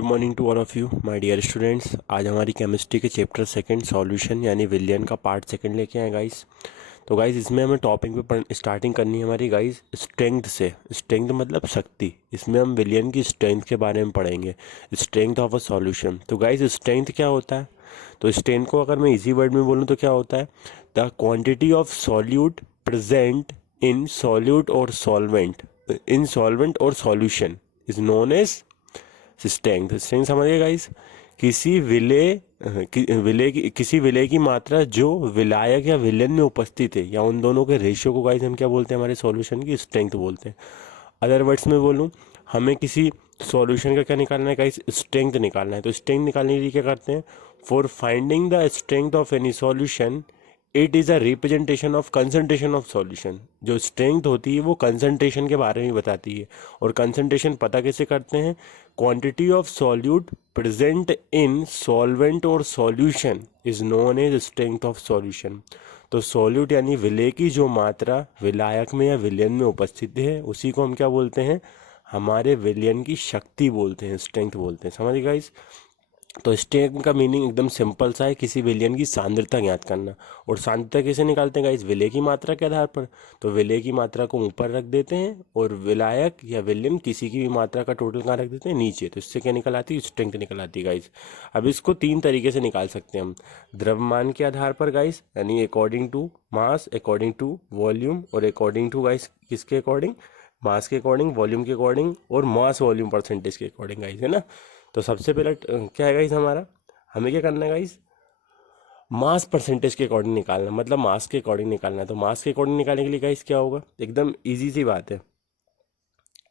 Good morning to all of you my dear students. आज हमारी chemistry के chapter second solution यानी विलियन का पार्ट सेकंड लेके आए गाइस। तो गाइस इसमें हमें टॉपिक पे स्टार्टिंग करनी है हमारी गाइस स्ट्रेंथ से। स्ट्रेंथ मतलब शक्ति। इसमें हम विलियन की स्ट्रेंथ के बारे में पढ़ेंगे, स्ट्रेंथ ऑफ अ सॉल्यूशन। तो गाइस स्ट्रेंथ क्या होता है? तो स्ट्रेंथ को अगर मैं इजी वर्ड में बोलूँ तो क्या होता है? The quantity of solute present in solute और सॉल्वेंट इन सॉल्वेंट और solution is known as strength. Strength समझिए गाइस, किसी किसी विलेय की मात्रा जो विलायक या विलेन में उपस्थित है या उन दोनों के रेशियो को गाइस हम क्या बोलते हैं? हमारे सॉल्यूशन की स्ट्रेंथ बोलते हैं। अदर वर्ड्स में बोलूं, हमें किसी सॉल्यूशन का क्या निकालना है गाइस? स्ट्रेंथ निकालना है। तो स्ट्रेंथ निकालने के लिए क्या करते हैं? For finding the strength of any solution it is a representation of concentration of solution. जो स्ट्रेंथ होती है वो कंसंट्रेशन के बारे में बताती है। और कंसंट्रेशन पता कैसे करते हैं? Quantity of solute present in solvent और solution is known as strength of solution. तो सॉल्यूट यानी विलेय की जो मात्रा विलायक में या विलयन में उपस्थित है उसी को हम क्या बोलते हैं? हमारे विलयन की शक्ति बोलते हैं, स्ट्रेंथ बोलते हैं। समझ गाइस? तो स्ट्रेंथ का मीनिंग एकदम सिंपल सा है, किसी विलयन की सांद्रता ज्ञात करना। और सांद्रता कैसे निकालते हैं गाइस? विलेय की मात्रा के आधार पर। तो विलेय की मात्रा को ऊपर रख देते हैं और विलायक या विलयन किसी की भी मात्रा का टोटल कहाँ रख देते हैं? नीचे। तो इससे क्या निकल आती है? स्ट्रेंथ निकल आती है गाइस। अब इसको तीन तरीके से निकाल सकते हैं हम। द्रव्यमान के आधार पर गाइस, यानी according to mass, according to volume, और अकॉर्डिंग टू गाइस किसके अकॉर्डिंग? मास के अकॉर्डिंग, वॉल्यूम के अकॉर्डिंग, और मास वॉल्यूम परसेंटेज के अकॉर्डिंग गाइस, है ना। तो सबसे पहले क्या है गाइस हमारा? हमें क्या करना है गाइस? मास परसेंटेज के अकॉर्डिंग निकालना, मतलब मास के अकॉर्डिंग निकालना है। तो मास के अकॉर्डिंग निकालने के लिए गाइस क्या होगा? एकदम इजी सी बात है।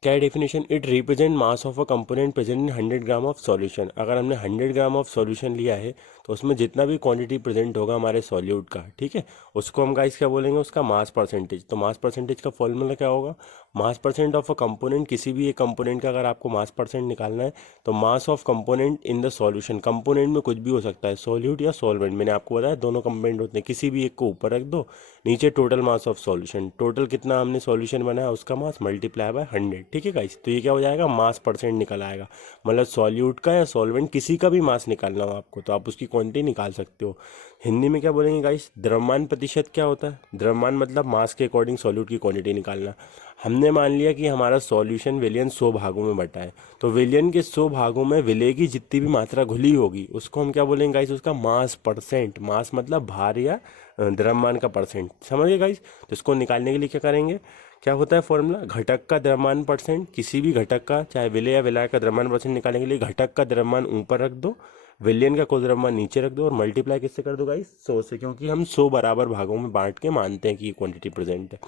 क्या है definition? It represent mass of a component present in 100 gram of solution. अगर हमने 100 ग्राम ऑफ सॉल्यूशन लिया है तो उसमें जितना भी क्वांटिटी प्रेजेंट होगा हमारे सॉल्यूट का, ठीक है, उसको हम गाइस क्या बोलेंगे? उसका मास परसेंटेज। तो मास परसेंटेज का फॉर्मूला क्या होगा? मास परसेंट ऑफ अ कंपोनेंट, किसी भी एक कंपोनेंट का अगर आपको मास परसेंट निकालना है तो mass of component in the solution. Component में कुछ भी हो सकता है, सॉल्यूट या सॉल्वेंट। मैंने आपको बताया दोनों कंपोनेंट होते हैं, किसी भी एक को ऊपर रख दो, नीचे total mass of solution. Total कितना हमने सॉल्यूशन बनाया उसका मास मल्टीप्लाई बाय 100, ठीक है गाइस। तो ये क्या हो जाएगा? मास परसेंट निकल आएगा। मतलब सॉल्यूट का या सॉल्वेंट किसी का भी मास निकालना हो आपको तो आप उसकी क्वांटिटी निकाल सकते हो। हिंदी में क्या बोलेंगे गाइस? द्रव्यमान प्रतिशत क्या होता है? द्रव्यमान मतलब मास के अकॉर्डिंग सॉल्यूट की क्वांटिटी निकालना। हमने मान लिया कि हमारा सॉल्यूशन विलियन 100 भागों में बटा है, तो विलियन के 100 भागों में विलेय की जितनी भी मात्रा घुली होगी उसको हम क्या बोलेंगे गाइस? उसका मास परसेंट। मास मतलब भार या द्रव्यमान का परसेंट। समझिए गाइस? तो इसको निकालने के लिए क्या करेंगे? क्या होता है फॉर्मूला? घटक का द्रव्यमान परसेंट। किसी भी घटक का, चाहे विलेय या विलायक का द्रव्यमान परसेंट निकालने के लिए घटक का द्रव्यमान ऊपर रख दो, विलियन का कुल द्रव्यमान नीचे रख दो, और मल्टीप्लाई किससे कर दो गाइस? 100 से, क्योंकि हम 100 बराबर भागों में बांट के मानते हैं कि ये क्वांटिटी प्रेजेंट है।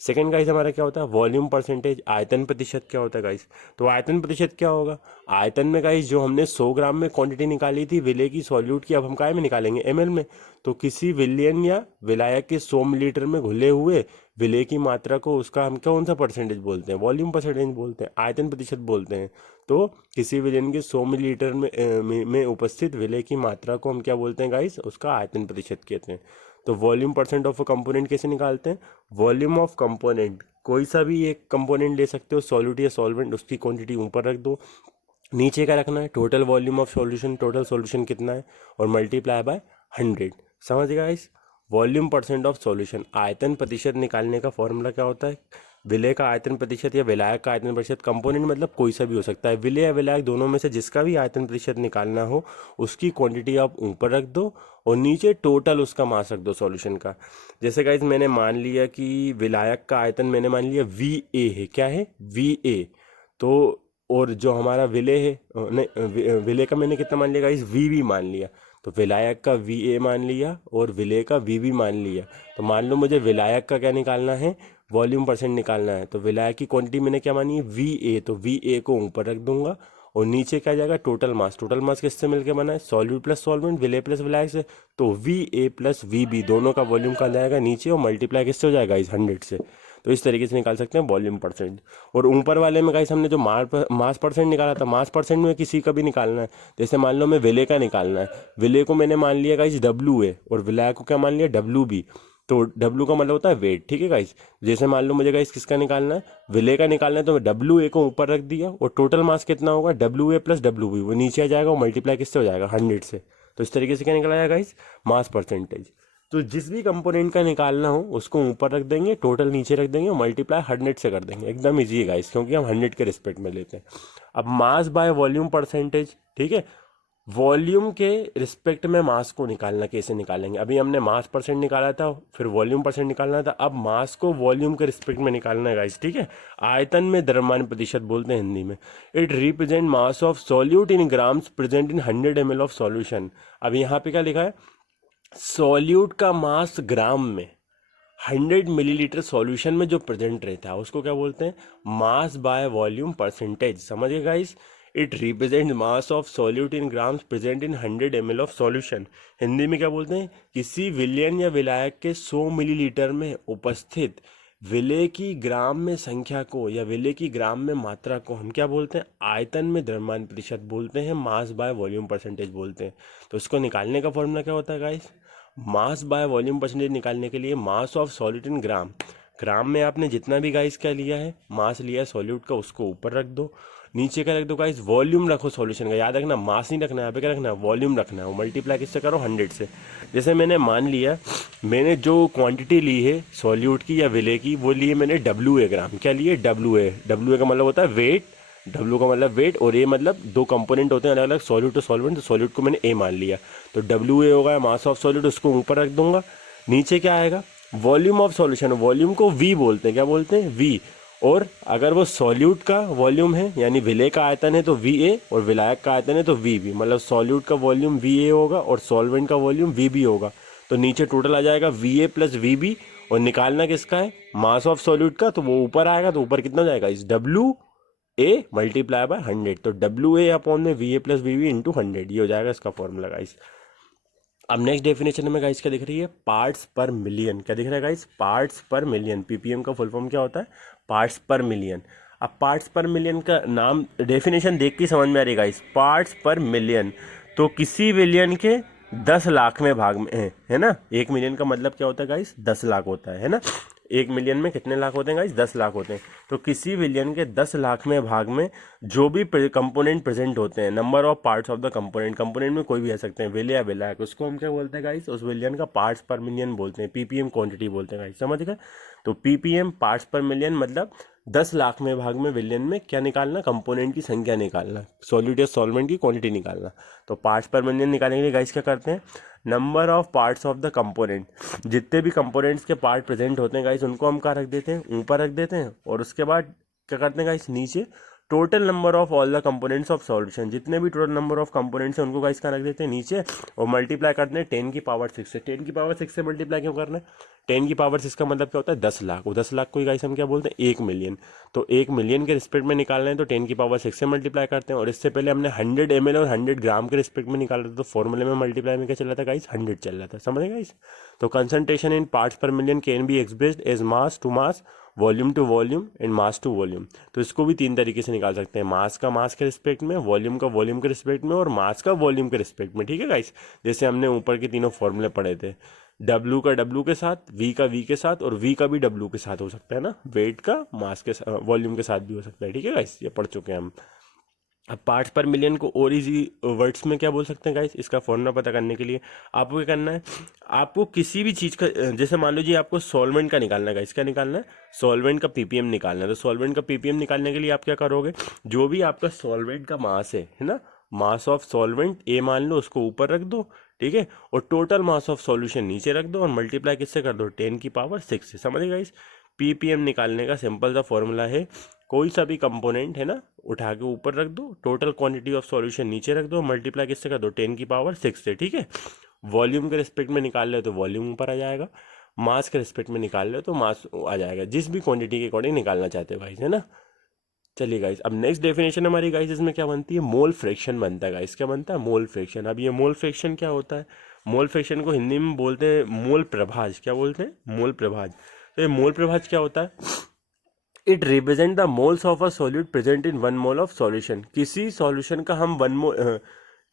सेकंड गाइस हमारा क्या होता है? Volume percentage. आयतन प्रतिशत क्या होता है गाइस? तो आयतन प्रतिशत क्या होगा? आयतन में गाइस जो हमने 100 ग्राम में क्वांटिटी निकाली थी विलेय की सॉल्यूट की, अब हम काय में निकालेंगे? एमएल में। तो किसी विलियन या विलायक के 100 मिलीलीटर में घुले हुए विलेय की मात्रा को उसका हम कौन सा परसेंटेज बोलते हैं? वॉल्यूम परसेंटेज बोलते हैं, आयतन प्रतिशत बोलते हैं। तो किसी विलेयन के 100 मिलीलीटर में उपस्थित विलेय की मात्रा को हम क्या बोलते हैं गाइस? उसका आयतन प्रतिशत कहते हैं। तो volume percent of a component कैसे निकालते हैं? वॉल्यूम ऑफ कंपोनेंट, कोई सा भी एक कंपोनेंट ले सकते हो, सॉल्यूट या सॉल्वेंट, उसकी क्वांटिटी ऊपर रख दो, नीचे क्या रखना है? Total volume of solution, total solution कितना है, और मल्टीप्लाई बाय 100। समझ गए इस? Volume percent of solution. आयतन प्रतिशत निकालने का फॉर्मूला क्या होता है? विलेय का आयतन प्रतिशत या विलायक का आयतन प्रतिशत। कंपोनेंट मतलब कोई सा भी हो सकता है, विलेय या विलायक दोनों में से जिसका भी आयतन प्रतिशत निकालना हो उसकी क्वांटिटी आप ऊपर रख दो और नीचे टोटल उसका मास रख दो सॉल्यूशन का। जैसे गाइज मैंने मान लिया कि विलायक का आयतन मैंने मान लिया VA है। क्या है? VA। तो और जो हमारा विलेय है, नहीं, विलेय का मैंने कितना मान लिया गाइस? VB मान लिया। तो विलायक का VA मान लिया और विलेय का VB मान लिया। तो मान लो मुझे विलायक का क्या निकालना है? वॉल्यूम परसेंट निकालना है। तो विलायक की क्वांटिटी मैंने क्या मानी है? VA। तो VA को ऊपर रख दूंगा और नीचे क्या जाएगा? Total mass. टोटल मास किससे मिलकर बना है? सॉल्यूट प्लस सॉल्वेंट, विलेय प्लस विलायक से। तो VA प्लस VB दोनों का वॉल्यूम कहाँ जाएगा? नीचे, और मल्टीप्लाई किससे हो जाएगा इस 100 से। तो इस तरीके से निकाल सकते हैं वॉल्यूम परसेंट। और ऊपर वाले में गाइस हमने जो मास परसेंट निकाला था, मास परसेंट में किसी का भी निकालना है। जैसे मान लो मैं विलेय का निकालना है, विलेय को मैंने मान लिया गाइस WA और विलायक को क्या मान लिया? WB। तो डब्ल्यू का मतलब होता है वेट, ठीक है गाइस। जैसे मान लो मुझे गाइस किसका निकालना है, विले का निकालना है, तो मैं डब्ल्यू ए को ऊपर रख दिया और टोटल मास कितना होगा, W A plus W B, वो नीचे आ जाएगा और मल्टीप्लाई किससे हो जाएगा, 100 से। तो इस तरीके से क्या निकला जाएगा गाइस, मास परसेंटेज। तो जिस भी कंपोनेंट का निकालना हो उसको ऊपर रख देंगे, टोटल नीचे रख देंगे और मल्टीप्लाई 100 से कर देंगे। एकदम ईजी है गाइस, क्योंकि हम 100 के रिस्पेक्ट में लेते हैं। अब मास बाय वॉल्यूम परसेंटेज, ठीक है, वॉल्यूम के रिस्पेक्ट में मास को निकालना कैसे निकालेंगे। अभी हमने मास परसेंट निकाला था, फिर वॉल्यूम परसेंट निकालना था, अब मास को वॉल्यूम के रिस्पेक्ट में निकालना है गाइस, ठीक है। आयतन में द्रव्यमान प्रतिशत बोलते हैं हिंदी में। It represent mass of solute in grams present in 100 ml of solution. अब यहाँ पे क्या लिखा है, सॉल्यूट का मास ग्राम में 100 मिलीलीटर सॉल्यूशन में जो प्रेजेंट रहता है उसको क्या बोलते हैं, मास बाय वॉल्यूम परसेंटेज। समझिए guys, it represent mass of solute in grams present in 100 ml of solution. Hindi में क्या बोलते हैं, किसी विलयन या विलायक के 100 मिलीलीटर में उपस्थित विलेय की ग्राम में संख्या को या विलेय की ग्राम में मात्रा को हम क्या बोलते हैं, आयतन में द्रव्यमान प्रतिशत बोलते हैं, मास बाय वॉल्यूम परसेंटेज बोलते हैं। तो इसको निकालने का फॉर्मूला क्या होता है guys, mass by volume percentage निकालने के लिए मास ऑफ सॉल्यूट इन ग्राम, ग्राम में आपने जितना भी गाइस क्या लिया है, मास लिया है सॉल्यूट का, उसको ऊपर रख दो, नीचे क्या रख दो गाइस, वॉल्यूम रखो सॉल्यूशन का। याद रखना मास नहीं रखना है, यहाँ पे क्या रखना है, वॉल्यूम रखना है। वो मल्टीप्लाई किससे करो, 100 से। जैसे मैंने मान लिया, मैंने जो क्वांटिटी ली है सॉल्यूट की या विले की, वो लिए मैंने डब्ल्यू ए ग्राम। क्या लिए, डब्ल्यू ए। डब्ल्यू ए का मतलब होता है वेट, डब्ल्यू का मतलब वेट, और ए मतलब दो कंपोनेंट होते हैं अलग अलग, सॉल्यूट और सॉल्वेंट। तो सॉल्यूट को मैंने ए मान लिया, तो डब्ल्यू ए होगा मास ऑफ सॉल्यूट, उसको ऊपर रख दूंगा। नीचे क्या आएगा, वॉल्यूम ऑफ सॉल्यूशन, वॉल्यूम को वी बोलते हैं, क्या बोलते हैं, वी। और अगर वो सॉल्यूट का वॉल्यूम है यानी विलेय का आयतन है तो वी ए, और विलायक का आयतन है तो वी बी। मतलब सॉल्यूट का वॉल्यूम वी ए होगा और सॉल्वेंट का वॉल्यूम वी बी होगा। तो नीचे टोटल आ जाएगा V A plus V B, और निकालना किसका है, मास ऑफ सॉल्यूट का, तो वो ऊपर आएगा। तो ऊपर कितना जाएगा, इस डब्ल्यू ए मल्टीप्लाई बाय 100, तो डब्ल्यू ए अपॉन में V A plus V B into 100, ये हो जाएगा इसका फॉर्मूला गाइस। अब नेक्स्ट डेफिनेशन में गाइस क्या दिख रही है, पार्ट्स पर मिलियन। क्या दिख रहा है guys, parts per million. Ppm का फुल फॉर्म क्या होता है, पार्ट्स पर मिलियन। अब पार्ट्स पर मिलियन का नाम, डेफिनेशन देख के समझ में आ रही है गाइस, पार्ट्स पर मिलियन। तो किसी मिलियन के 10 लाख में भाग में है ना। 1 मिलियन का मतलब क्या होता है गाइस, 10 लाख होता है ना। 1 मिलियन में कितने लाख होते हैं गाइस, 10 लाख होते हैं। तो किसी विलियन के 10 लाख में भाग में जो भी कंपोनेंट प्रेजेंट होते हैं, number of parts of the component, component में कोई भी आ सकते हैं, विलय या विलायक, उसको हम क्या बोलते हैं गाइस, उस विलियन का पार्ट्स पर मिलियन बोलते हैं, पीपीएम क्वांटिटी बोलते हैं गाइस। समझ गए। तो पीपीएम पार्ट्स पर मिलियन मतलब 10 लाख में भाग में विलियन में क्या निकालना, कंपोनेंट की संख्या निकालना, सॉल्यूट या सॉल्वेंट की क्वांटिटी निकालना। तो पार्ट्स पर मिलियन निकालने के लिए गाइस क्या करते हैं, number of parts of the component, जितने भी कंपोनेंट्स के पार्ट प्रेजेंट होते हैं गाइस उनको हम क्या रख देते हैं, ऊपर रख देते हैं। और उसके बाद क्या करते हैं गाइस, नीचे total number of all the components of solution, जितने भी टोटल नंबर ऑफ कंपोनेंट्स हैं उनको गाइस क्या रख देते हैं, नीचे। और मल्टीप्लाई करते हैं 10 की पावर 6 से। 10 की पावर 6 से मल्टीप्लाई क्यों करना है, 10 की पावर 6 का मतलब क्या होता है, 10 लाख। वो 10 लाख को गाइस हम क्या बोलते हैं, 1 मिलियन। तो 1 मिलियन के रिस्पेक्ट में निकालना है तो 10 की पावर 6 से मल्टीप्लाई करते हैं। और इससे पहले हमने 100 ml और 100 ग्राम के रिस्पेक्ट में निकाला था, तो फॉर्मूले में मल्टीप्लाई में क्या चल रहा था गाइस, 100 चल रहा था। समझ गए गाइस। तो concentration in parts per million can be expressed as mass to mass, volume to volume and mass to volume. तो इसको भी 3 तरीके से निकाल सकते हैं, मास का मास के रिस्पेक्ट में, वॉल्यूम का वॉल्यूम के रिस्पेक्ट में, और मास का वॉल्यूम के रिस्पेक्ट में। ठीक है गाइस, जैसे हमने ऊपर के तीनों फॉर्मूले पढ़े थे, डब्ल्यू का डब्ल्यू के साथ, वी का वी के साथ, और वी का भी डब्ल्यू के साथ हो सकता है ना, वेट का मास के वॉल्यूम के साथ भी हो सकता है। ठीक है गाइस, ये पढ़ चुके हैं हम। अब पार्ट्स पर मिलियन को और इजी वर्ड्स में क्या बोल सकते हैं गाइस, इसका फॉर्मूला पता करने के लिए आपको क्या करना है, आपको किसी भी चीज़ का, जैसे मान लो जी आपको सॉल्वेंट का निकालना है गाइस, क्या निकालना है, सॉल्वेंट का पीपीएम निकालना है। तो सॉल्वेंट का पीपीएम निकालने के लिए आप क्या करोगे, जो भी आपका सॉल्वेंट का मास है ना, मास ऑफ सॉल्वेंट ए मान लो, उसको ऊपर रख दो, ठीक है, और टोटल मास ऑफ सॉल्यूशन नीचे रख दो, और मल्टीप्लाई किससे कर दो, 10 की पावर 6 से। समझ गए गाइस। पीपीएम निकालने का सिंपल सा फॉर्मूला है, कोई सा भी कंपोनेंट है ना, उठा के ऊपर रख दो, टोटल क्वांटिटी ऑफ सॉल्यूशन नीचे रख दो, मल्टीप्लाई किससे कर दो, 10 की पावर 6 से। ठीक है। वॉल्यूम के रिस्पेक्ट में निकाल ले तो वॉल्यूम ऊपर आ जाएगा, मास के रिस्पेक्ट में निकाल ले तो मास आ जाएगा, जिस भी क्वांटिटी के अकॉर्डिंग निकालना चाहते हो गाइस, है ना। चलिए गाइस, अब नेक्स्ट डेफिनेशन हमारी गाइस इसमें क्या बनती है, मोल फ्रैक्शन बनता है गाइस। क्या बनता है, मोल फ्रैक्शन। अब ये मोल फ्रैक्शन क्या होता है, मोल फ्रैक्शन को हिंदी में बोलते हैं मोल प्रभाज। क्या बोलते हैं, मोल प्रभाज। तो ये मोल प्रभाज क्या होता है, it represent the moles of a solute present in 1 mole of solution. किसी सॉल्यूशन का हम 1 मोल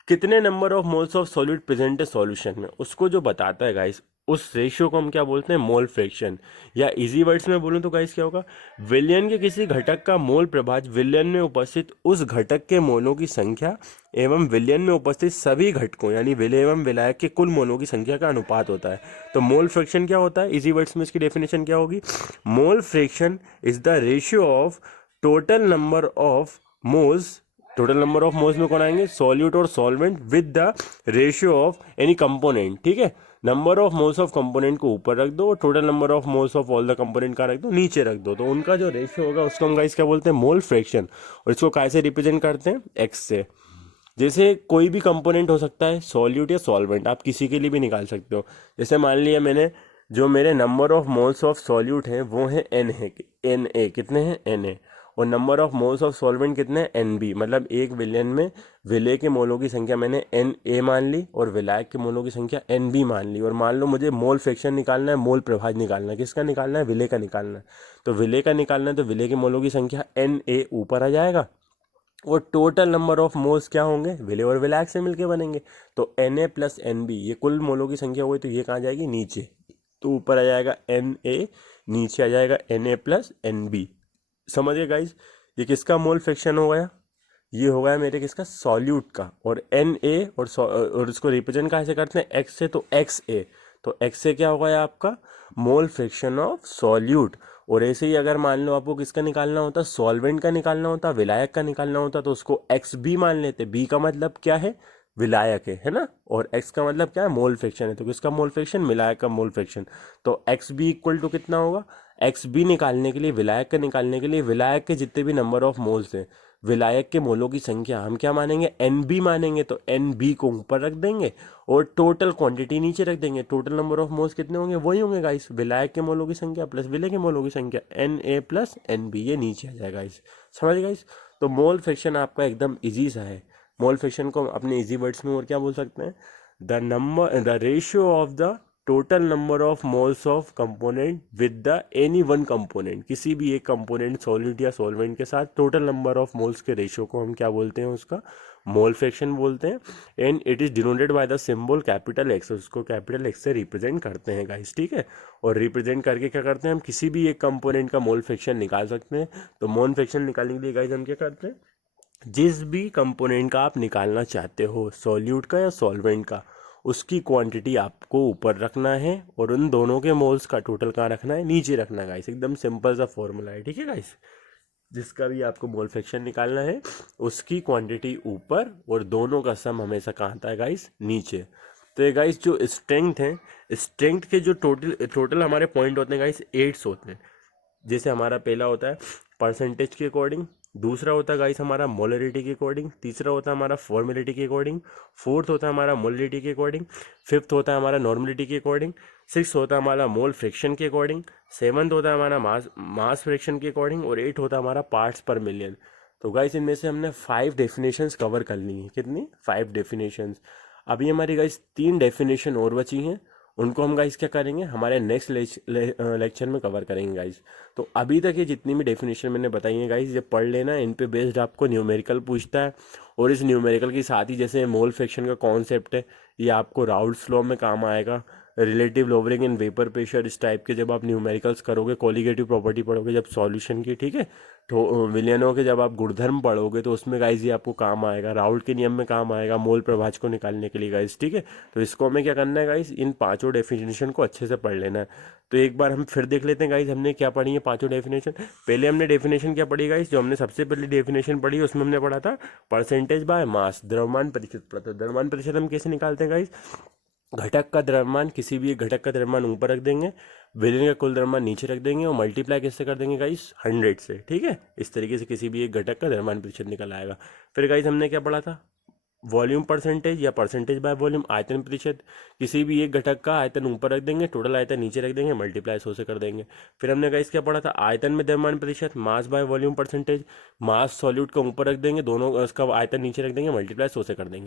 कितने number of moles of solute present है सॉल्यूशन में, उसको जो बताता है गाइस, उस रेशियो को हम क्या बोलते हैं, मोल फ्रैक्शन। या इजी वर्ड्स में बोलूँ तो गाइस क्या होगा, विलयन के किसी घटक का मोल प्रभाज विलयन में उपस्थित उस घटक के मोलों की संख्या एवं विलयन में उपस्थित सभी घटकों यानी विलय एवं विलायक के कुल मोलों की संख्या का अनुपात होता है। तो मोल फ्रैक्शन क्या होता है, इजी वर्ड्स में इसकी डेफिनेशन क्या होगी, mole fraction is the ratio of total number of moles, total number of moles में कौन आएंगे, सॉल्यूट और solvent, with the ratio of any component. ठीक है, number of moles of component को ऊपर रख दो और total number of moles of all the component का रख दो नीचे रख दो, तो उनका जो रेशियो होगा उसको हम गाइस क्या बोलते हैं, मोल फ्रैक्शन। और इसको कैसे रिप्रेजेंट करते हैं, एक्स से। जैसे कोई भी कंपोनेंट हो सकता है, सॉल्यूट या सॉल्वेंट, आप किसी के लिए भी निकाल सकते हो। जैसे मान लिया मैंने, जो मेरे number of moles of solute हैं वो है एन है, एन ए कितने हैं, एन ए, और number of moles of solvent कितने हैं, एन बी। मतलब एक विलयन में विलय के मोलों की संख्या मैंने एन ए मान ली और विलायक के मोलों की संख्या एन बी मान ली। और मान लो मुझे मोल फ्रैक्शन निकालना है, मोल प्रभाज निकालना है, किसका निकालना है, विलय का निकालना है। तो विलय का निकालना है तो विलय के मोलों की संख्या एन ए ऊपर आ जाएगा और टोटल नंबर ऑफ मोल्स क्या होंगे, विलय और विलायक से मिलके बनेंगे। तो N A plus N B ये कुल मोलों की संख्या हुई, तो ये कहाँ जाएगी, नीचे। तो ऊपर आ जाएगा एन ए, नीचे आ जाएगा N A plus N B. समझिए गाइज, ये किसका मोल फ्रैक्शन हो गया, ये हो गया मेरे किसका, सॉल्यूट का। और एन ए और इसको रिप्रेजेंट कैसे करते हैं, एक्स से, तो एक्स ए, तो एक्स से क्या होगा आपका, मोल फ्रैक्शन ऑफ सॉल्यूट। और ऐसे ही अगर मान लो आपको किसका निकालना होता, सॉल्वेंट का निकालना होता, विलायक का निकालना होता, तो उसको एक्स बी मान लेते। बी का मतलब क्या है, विलायक है ना, और एक्स का मतलब क्या है, मोल फ्रैक्शन है। तो किसका मोल फ्रैक्शन, विलायक का मोल फ्रैक्शन। तो एक्स बी इक्वल टू कितना होगा, एक्स बी निकालने के लिए, विलायक का निकालने के लिए, विलायक के जितने भी नंबर ऑफ मोल्स हैं, विलायक के मोलों की संख्या हम क्या मानेंगे, एन बी मानेंगे। तो एन बी को ऊपर रख देंगे और टोटल क्वांटिटी नीचे रख देंगे। टोटल नंबर ऑफ मोल्स कितने होंगे, वही होंगे गाइस, विलायक के मोलों की संख्या प्लस विलय के मोलों की संख्या, N A plus N B, ये नीचे आ जाएगा गाइस। समझ गाइस, तो मोल फ्रैक्शन आपका एकदम इजी सा है। मोल फ्रैक्शन को अपने इजी वर्ड्स में और क्या बोल सकते हैं, the ratio of the total number of moles of component with the any one component, किसी भी एक कंपोनेंट सॉल्यूट या सॉल्वेंट के साथ टोटल नंबर ऑफ मोल्स के रेशियो को हम क्या बोलते हैं, उसका मोल फ्रैक्शन बोलते हैं। And it is denoted by the symbol capital x, उसको कैपिटल एक्स से रिप्रेजेंट करते हैं गाइस। ठीक है, और रिप्रेजेंट करके क्या करते हैं, हम किसी भी एक कंपोनेंट का मोल फ्रैक्शन निकाल सकते हैं। तो मोल फ्रैक्शन निकालने के लिए गाइस हम क्या करते हैं, जिस भी कंपोनेंट का आप निकालना चाहते हो, सॉल्यूट का या सॉल्वेंट का, उसकी क्वांटिटी आपको ऊपर रखना है और उन दोनों के मोल्स का टोटल कहाँ रखना है, नीचे रखना है गाइस। एकदम सिंपल सा फॉर्मूला है। ठीक है गाइस, जिसका भी आपको मोल फ्रैक्शन निकालना है उसकी क्वांटिटी ऊपर और दोनों का सम हमेशा कहाँ आता है गाइस, नीचे। तो ये गाइस जो स्ट्रेंथ है, स्ट्रेंथ के जो टोटल हमारे पॉइंट होते हैं गाइस, 8 होते हैं। जैसे हमारा पहला होता है परसेंटेज के अकॉर्डिंग, दूसरा होता है गाइस हमारा मोलरिटी के अकॉर्डिंग, तीसरा होता है हमारा फॉर्मेलिटी के अकॉर्डिंग, फोर्थ होता है हमारा मोलरिटी के अकॉर्डिंग, फिफ्थ होता है हमारा नॉर्मलिटी के अकॉर्डिंग, सिक्स होता है हमारा मोल फ्रैक्शन के अकॉर्डिंग, सेवन्थ होता है हमारा मास फ्रैक्शन के अकॉर्डिंग, और 8 होता है हमारा पार्ट्स पर मिलियन। तो गाइस इनमें से हमने 5 डेफिनेशंस कवर कर ली हैं। कितनी, 5 डेफिनेशंस। अभी हमारी गाइस 3 डेफिनेशन और बची हैं, उनको हम गाइस क्या करेंगे, हमारे नेक्स्ट लेक्चर में कवर करेंगे गाइस। तो अभी तक ये जितनी भी डेफिनेशन मैंने बताई है गाइस, ये पढ़ लेना, इन पे बेस्ड आपको न्यूमेरिकल पूछता है। और इस न्यूमेरिकल के साथ ही जैसे मोल फ्रैक्शन का कॉन्सेप्ट है, ये आपको राउल्ट्स लॉ में काम आएगा। Relative lowering in vapour pressure, इस टाइप के जब आप न्यूमेरिकल्स करोगे, कोलिगेटिव प्रॉपर्टी पढ़ोगे जब सॉल्यूशन की, ठीक है, तो विलयनों के जब आप गुणधर्म पढ़ोगे तो उसमें गाइस ये आपको काम आएगा। राउल्ट के नियम में काम आएगा मोल प्रभाज को निकालने के लिए गाइस। ठीक है, तो इसको हमें क्या करना है गाइस, इन पांचों डेफिनेशन को अच्छे से पढ़ लेना है। तो एक बार हम फिर देख लेते हैं गाइस, हमने क्या पढ़ी है पांचों डेफिनेशन। पहले हमने डेफिनेशन क्या पढ़ी गाइस, जो हमने सबसे पहले डेफिनेशन पढ़ी उसमें हमने पढ़ा था परसेंटेज बाय मास, द्रव्यमान प्रतिशत पढ़ा था। द्रव्यमान प्रतिशत हम कैसे निकालते हैं गाइस, घटक का द्रव्यमान, किसी भी एक घटक का द्रव्यमान ऊपर रख देंगे, विलयन का कुल द्रव्यमान नीचे रख देंगे और मल्टीप्लाई किससे कर देंगे गाइस, 100 से। ठीक है, इस तरीके से किसी भी एक घटक का द्रव्यमान प्रतिशत निकल आएगा। फिर गाइस हमने क्या पढ़ा था, वॉल्यूम परसेंटेज या परसेंटेज बाय वॉल्यूम, आयतन प्रतिशत, किसी भी एक घटक का आयतन ऊपर रख देंगे, टोटल आयतन नीचे रख देंगे, मल्टीप्लाई 100 से कर देंगे। फिर हमने गाइस क्या पढ़ा था, आयतन में द्रव्यमान प्रतिशत, mass by volume percentage, mass solute का ऊपर रख देंगे, दोनों उसका आयतन नीचे रख देंगे, मल्टीप्लाई 100 से कर देंगे।